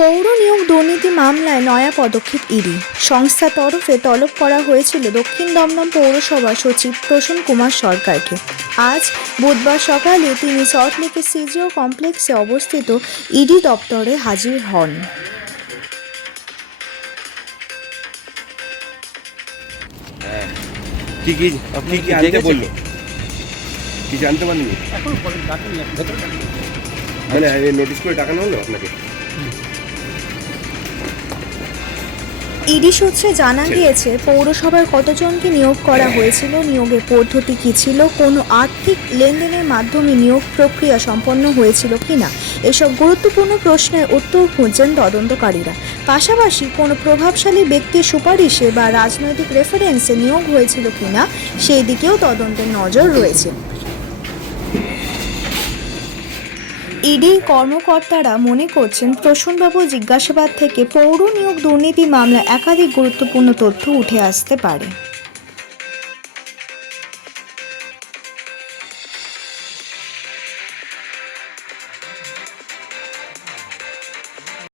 পৌর নিয়োগ দুর্নীতি মামলায় নয়া পদক্ষেপ ইডি। সংস্থার তরফে তলব করা হয়েছিল দক্ষিণ দমদম পৌরসভা সচিব প্রসূন কুমার সরকারকে। আজ বুধবার সকালে তিনি সল্টলেকের সিজিও কমপ্লেক্সে অবস্থিত ইডি দপ্তরে হাজির হন। কি কি আপনি কি আনতে বললো? কি জানতে পারেননি? এখন ডাকেনি, ভেতরে ডাকেনি। মানে নোটিশ করে ডাকানো হলো আপনাকে? ইডি সূত্রে জানা গিয়েছে, পৌরসভার কতজনকে নিয়োগ করা হয়েছিল, নিয়োগের পদ্ধতি কী ছিল, কোনো আর্থিক লেনদেনের মাধ্যমে নিয়োগ প্রক্রিয়া সম্পন্ন হয়েছিল কিনা, এসব গুরুত্বপূর্ণ প্রশ্নের উত্তর খুঁজছেন তদন্তকারীরা। পাশাপাশি কোনো প্রভাবশালী ব্যক্তির সুপারিশে বা রাজনৈতিক রেফারেন্সে নিয়োগ হয়েছিল কিনা সেই দিকেও তদন্তের নজর রয়েছে। ইডি কর্মকর্তারা মনে করছেন, প্রসূনবাবু জিজ্ঞাসাবাদ থেকে পৌর নিয়োগ দুর্নীতি মামলায় একাধিক গুরুত্বপূর্ণ তথ্য উঠে আসতে পারে।